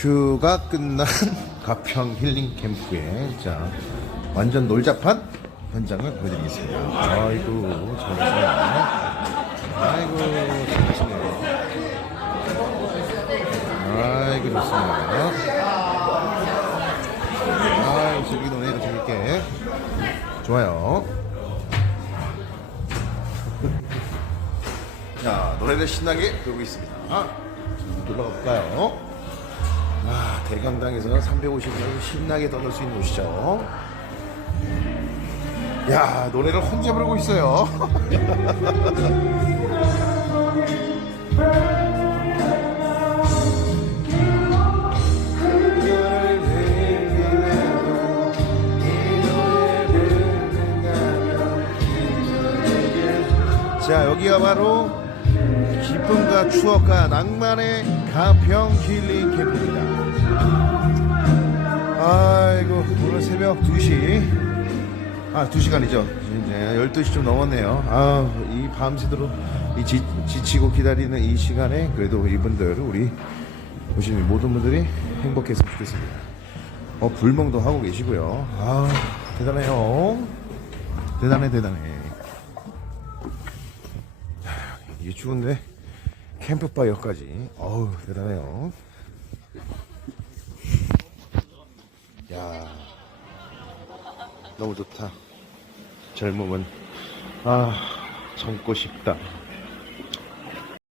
휴가 끝난 가평 힐링 캠프에 자 완전 놀자판 현장을 보여드리겠습니다. 아이고 잘하시네. 아이고 잘하시네. 아이고 좋습니다. 아이고 즐기 노래도 재밌게 좋아요. 자 노래를 신나게 부르고 있습니다. 자, 놀러 가볼까요? 아, 대강당에서 350명 신나게 떠들 수 있는 곳이죠. 야, 노래를 혼자 부르고 있어요. 자, 여기가 바로 기쁨과 추억과 낭만의 가평 힐링 캠프입니다. 아이고, 오늘 새벽 2시, 아, 2시간이죠. 이제 12시 좀 넘었네요. 아, 이 밤새도록 이 지, 지치고 기다리는 이 시간에 그래도 이분들, 우리 보시는 모든 분들이 행복했으면 좋겠습니다. 어, 불멍도 하고 계시고요. 아, 대단해요. 대단해, 대단해. 이게 추운데 캠프파이어까지. 어우 대단해요. 야 너무 좋다. 젊음은 아 젊고 싶다